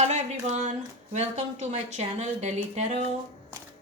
Hello everyone, welcome to my channel Delhi Tarot,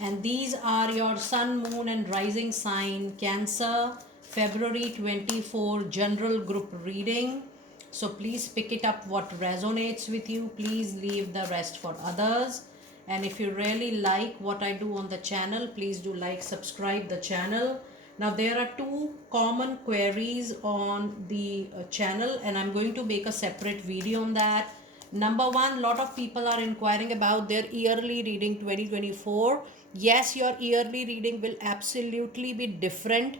and these are your sun, moon and rising sign Cancer February 24 general group reading. So please pick it up what resonates with you. Please leave the rest for others. And if you really like what I do on the channel, please do like, subscribe the channel. Now there are two common queries on the channel, and I'm going to make a separate video on that. Number one, lot of people are inquiring about their yearly reading 2024. Yes, your yearly reading will absolutely be different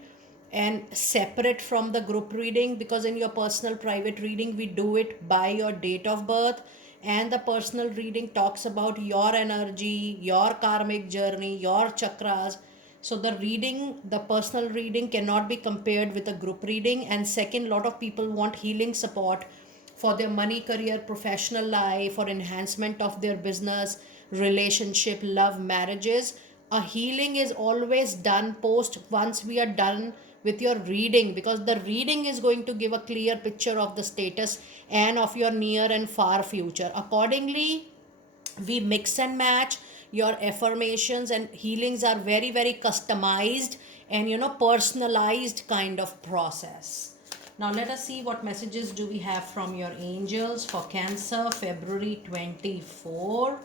and separate from the group reading, because in your personal private reading we do it by your date of birth, and the personal reading talks about your energy, your karmic journey, your chakras. So the personal reading cannot be compared with a group reading. And second, lot of people want healing support for their money, career, professional life, or enhancement of their business, relationship, love, marriages. A healing is always done post once we are done with your reading, because the reading is going to give a clear picture of the status and of your near and far future. Accordingly, we mix and match your affirmations, and healings are very very customized and personalized kind of process. Now let us see what messages do we have from your angels for Cancer February 24.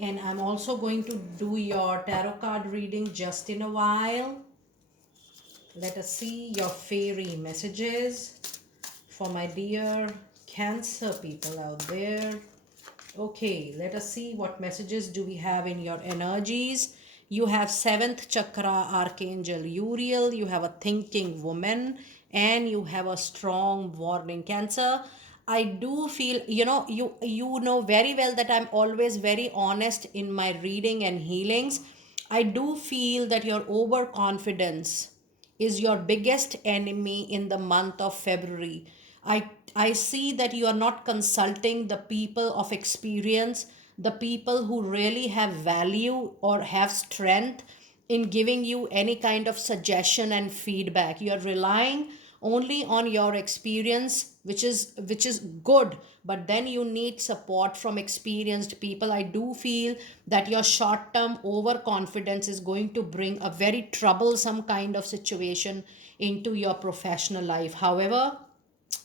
And I'm also going to do your tarot card reading just in a while. Let us see your fairy messages for my dear Cancer people out there. Okay, let us see what messages do we have in your energies. You have 7th chakra Archangel Uriel, you have a thinking woman, and you have a strong warning Cancer. I do feel, you know very well that I'm always very honest in my reading and healings. I do feel that your overconfidence is your biggest enemy in the month of February. I see that you are not consulting the people of experience, the people who really have value or have strength in giving you any kind of suggestion and feedback. You are relying only on your experience, which is good, but then you need support from experienced people. I do feel that your short term overconfidence is going to bring a very troublesome kind of situation into your professional life. However,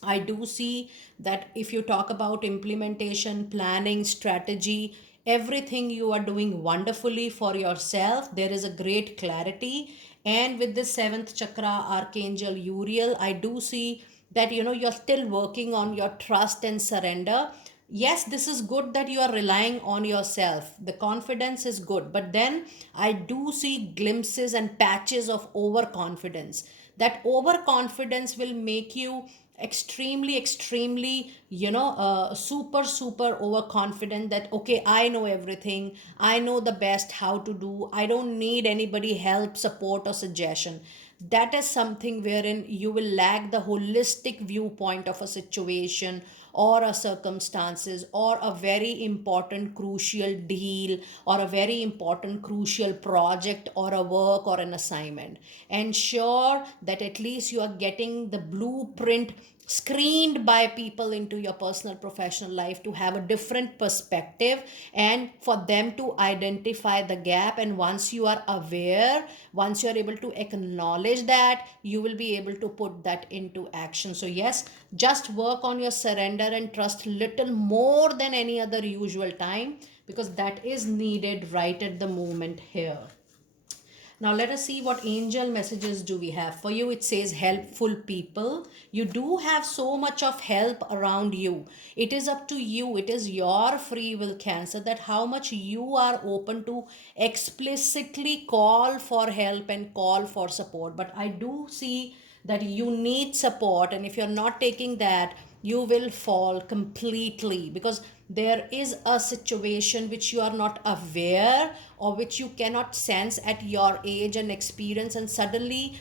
I do see that if you talk about implementation, planning, strategy, everything you are doing wonderfully for yourself. There is a great clarity. And with the 7th chakra, Archangel Uriel, I do see that you're still working on your trust and surrender. Yes, this is good that you are relying on yourself. The confidence is good. But then I do see glimpses and patches of overconfidence. That overconfidence will make you extremely super overconfident that okay, I know everything, I know the best how to do, I don't need anybody help, support or suggestion. That is something wherein you will lack the holistic viewpoint of a situation or a circumstances or a very important crucial deal or a very important crucial project or a work or an assignment. Ensure that at least you are getting the blueprint screened by people into your personal professional life to have a different perspective and for them to identify the gap. And once you are aware, once you are able to acknowledge that, you will be able to put that into action. So yes, just work on your surrender and trust little more than any other usual time, because that is needed right at the moment here. Now let us see what angel messages do we have for you. It says helpful people. You do have so much of help around you. It is up to you. It is your free will, Cancer, that how much you are open to explicitly call for help and call for support. But I do see that you need support, and if you're not taking that, you will fall completely, because there is a situation which you are not aware or which you cannot sense at your age and experience, and suddenly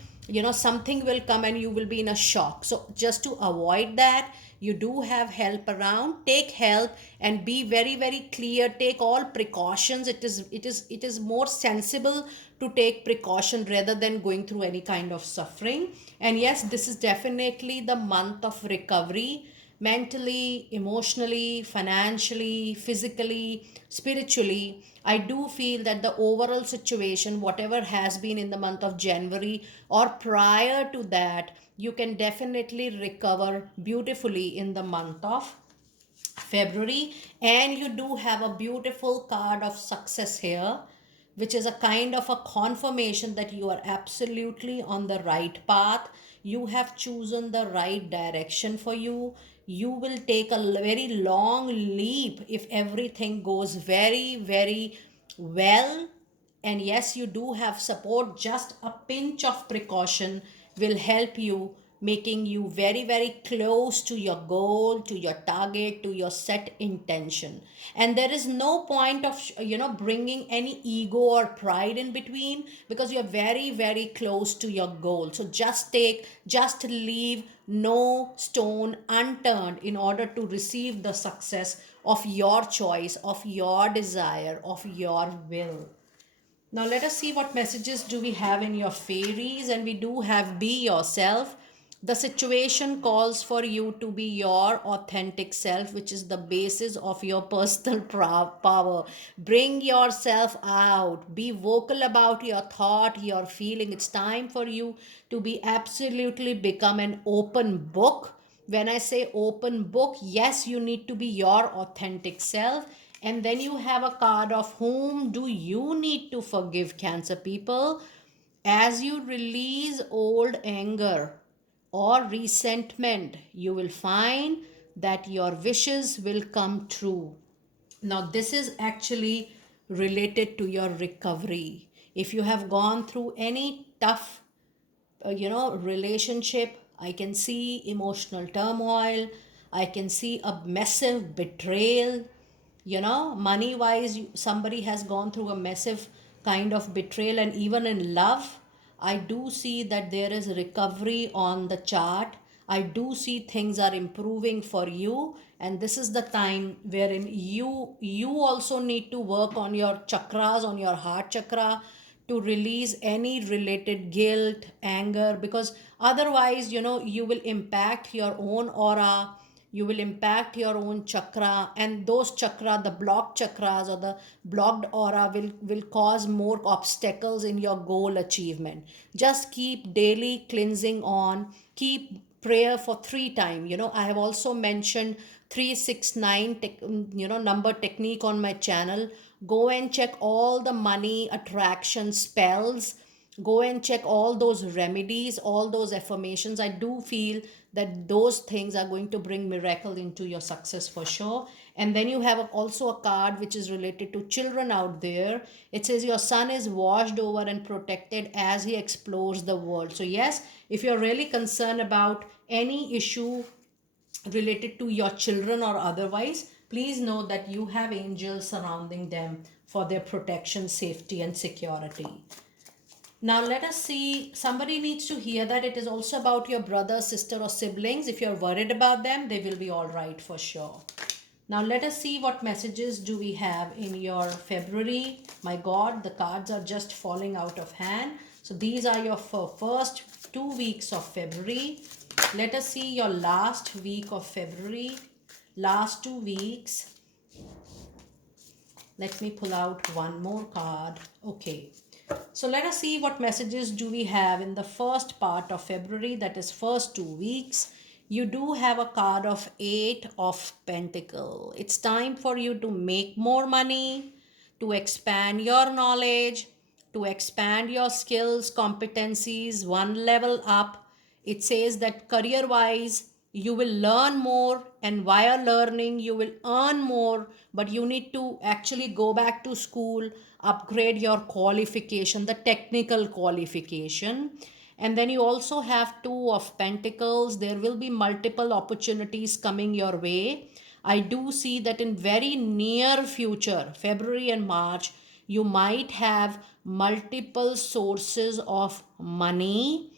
something will come and you will be in a shock. So just to avoid that, you do have help around. Take help and be very very clear. Take all precautions. It is more sensible to take precaution rather than going through any kind of suffering. And yes, this is definitely the month of recovery. mentally, emotionally, financially, physically, spiritually. I do feel that the overall situation, whatever has been in the month of January or prior to that, you can definitely recover beautifully in the month of February. And you do have a beautiful card of success here, which is a kind of a confirmation that you are absolutely on the right path. You have chosen the right direction for you. You will take a very long leap if everything goes very, very well. And yes, you do have support. Just a pinch of precaution will help you, making you very, very close to your goal, to your target, to your set intention. And there is no point of bringing any ego or pride in between, because you're very, very close to your goal. So just leave no stone unturned in order to receive the success of your choice, of your desire, of your will. Now let us see what messages do we have in your fairies. And we do have be yourself. The situation calls for you to be your authentic self, which is the basis of your personal power. Bring yourself out. Be vocal about your thought, your feeling. It's time for you to be absolutely become an open book. When I say open book, yes, you need to be your authentic self. And then you have a card of whom do you need to forgive, Cancer people. As you release old anger or resentment, you will find that your wishes will come true. Now, this is actually related to your recovery. If you have gone through any tough relationship, I can see emotional turmoil, I can see a massive betrayal. Money wise, somebody has gone through a massive kind of betrayal. And even in love, I do see that there is recovery on the chart. I do see things are improving for you. And this is the time wherein you also need to work on your chakras, on your heart chakra, to release any related guilt, anger, because otherwise, you will impact your own aura, you will impact your own chakra, and those chakra, the blocked chakras or the blocked aura, will cause more obstacles in your goal achievement. Just keep daily cleansing on, keep prayer for 3 times. I have also mentioned 369 number technique on my channel. Go and check all the money attraction spells. Go and check all those remedies, all those affirmations. I do feel that those things are going to bring miracle into your success for sure. And then you have also a card which is related to children out there. It says your son is washed over and protected as he explores the world. So yes, if you're really concerned about any issue related to your children or otherwise, please know that you have angels surrounding them for their protection, safety, and security. Now, let us see. Somebody needs to hear that it is also about your brother, sister, or siblings. If you're worried about them, they will be all right for sure. Now, let us see what messages do we have in your February. My God, the cards are just falling out of hand. So, these are your first 2 weeks of February. Let us see your last week of February. Last 2 weeks. Let me pull out one more card. Okay. So let us see what messages do we have in the first part of February, that is first 2 weeks. You do have a card of 8 of Pentacle. It's time for you to make more money, to expand your knowledge, to expand your skills, competencies, one level up. It says that career wise, you will learn more, and via learning you will earn more, but you need to actually go back to school, upgrade your qualification, the technical qualification. And then you also have 2 of Pentacles. There will be multiple opportunities coming your way. I do see that in very near future, February and March, you might have multiple sources of money.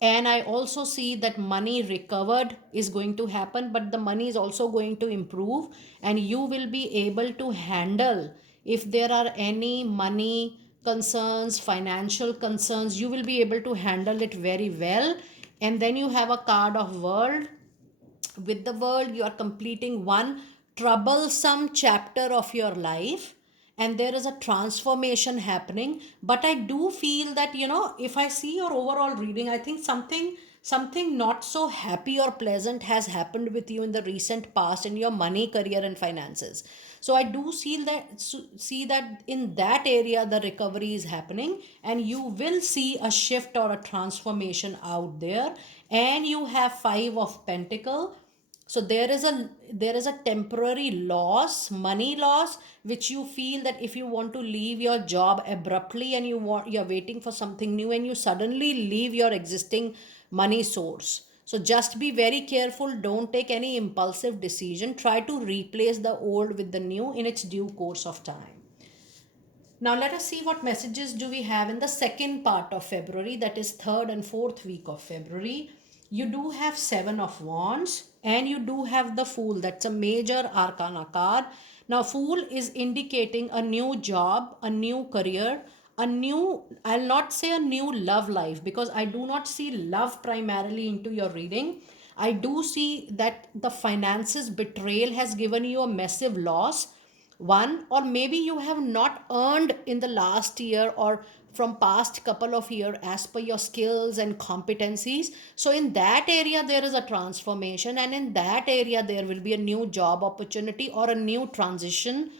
And I also see that money recovered is going to happen, but the money is also going to improve, and you will be able to handle if there are any money concerns, financial concerns, you will be able to handle it very well. And then you have a card of World. with the world. You are completing one troublesome chapter of your life, and there is a transformation happening. But I do feel that, if I see your overall reading, I think something not so happy or pleasant has happened with you in the recent past in your money, career, and finances. So I do see that in that area the recovery is happening, and you will see a shift or a transformation out there. And you have five of pentacle. So there is a temporary loss, money loss, which you feel that if you want to leave your job abruptly and you're waiting for something new, and you suddenly leave your existing money source. So just be very careful, don't take any impulsive decision, try to replace the old with the new in its due course of time. Now let us see what messages do we have in the second part of February, that is third and fourth week of February. You do have seven of wands and you do have the fool. That's a major arcana card. Now fool is indicating a new job, a new career, a new, I'll not say a new love life, because I do not see love primarily into your reading. I do see that the finances betrayal has given you a massive loss, one, or maybe you have not earned in the last year or from past couple of year as per your skills and competencies. So in that area there is a transformation, and in that area there will be a new job opportunity or a new transition,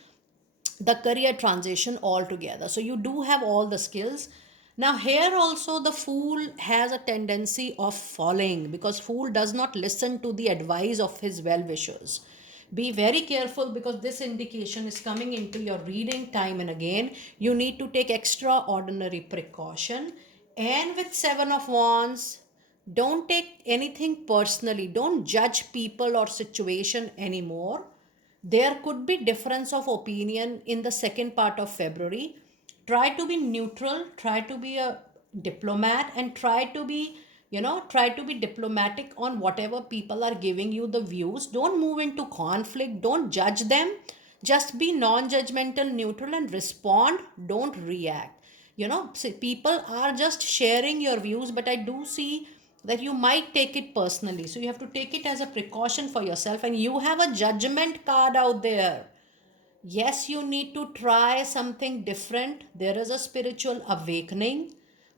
the career transition altogether. So you do have all the skills. Now here also the fool has a tendency of falling, because fool does not listen to the advice of his well wishers. Be very careful, because this indication is coming into your reading time and again. You need to take extraordinary precaution. And with seven of wands, don't take anything personally, don't judge people or situation anymore. There could be difference of opinion in the second part of February. Try to be neutral, try to be a diplomat, and try to be diplomatic on whatever people are giving you the views. Don't move into conflict, don't judge them. Just be non-judgmental, neutral, and respond, don't react. See, people are just sharing your views, but I do see that you might take it personally. So you have to take it as a precaution for yourself. And you have a judgment card out there. Yes, you need to try something different. There is a spiritual awakening,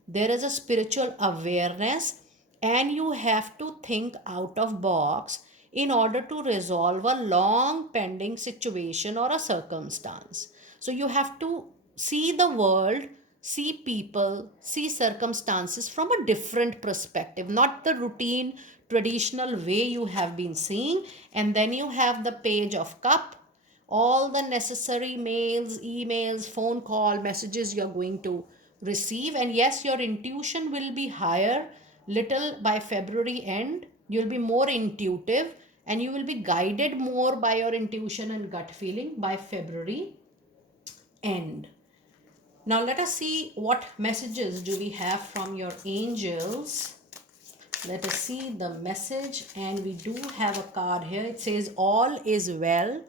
there is a spiritual awareness, and you have to think out of box in order to resolve a long pending situation or a circumstance. So you have to see the world, see people, see circumstances from a different perspective, not the routine traditional way you have been seeing. And then you have the page of cup, all the necessary mails, emails, phone call, messages you're going to receive. And yes, your intuition will be higher little by February end. You'll be more intuitive and you will be guided more by your intuition and gut feeling by February end. Now let us see what messages do we have from your angels. Let us see the message, and we do have a card here. It says all is well.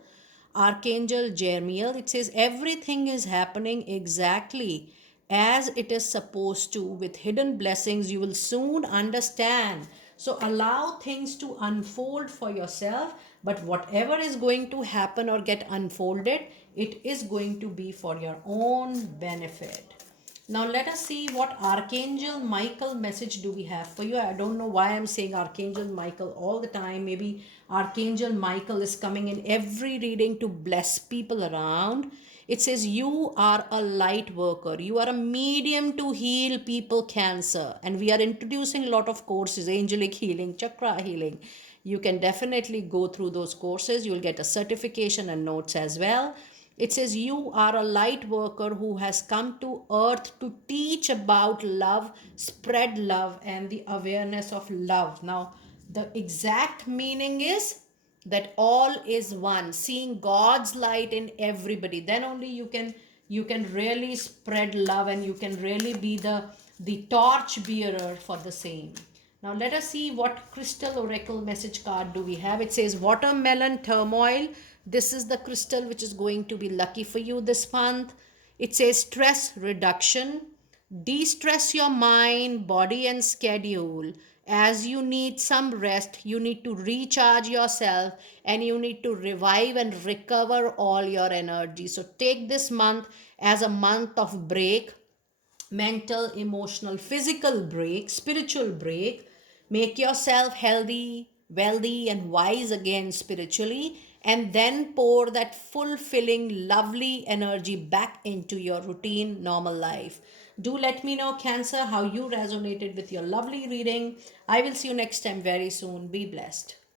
Archangel Jeremiel, it says everything is happening exactly as it is supposed to, with hidden blessings you will soon understand. So allow things to unfold for yourself, but whatever is going to happen or get unfolded, it is going to be for your own benefit. Now let us see what Archangel Michael message do we have for you. I don't know why I'm saying Archangel Michael all the time. Maybe Archangel Michael is coming in every reading to bless people around. It says you are a light worker. You are a medium to heal people cancer. And we are introducing a lot of courses, angelic healing, chakra healing. You can definitely go through those courses. You'll get a certification and notes as well. It says you are a light worker who has come to earth to teach about love, spread love, and the awareness of love. Now, the exact meaning is that all is one, seeing God's light in everybody. Then only you can really spread love, and you can really be the torch bearer for the same. Now let us see what crystal oracle message card do we have. It says watermelon turmoil. This is the crystal which is going to be lucky for you this month. It says stress reduction. De-stress your mind, body and schedule as you need some rest, you need to recharge yourself, and you need to revive and recover all your energy. So take this month as a month of break, mental, emotional, physical break, spiritual break. Make yourself healthy, wealthy, and wise again spiritually, and then pour that fulfilling, lovely energy back into your routine, normal life. Do let me know, Cancer, how you resonated with your lovely reading. I will see you next time very soon. Be blessed.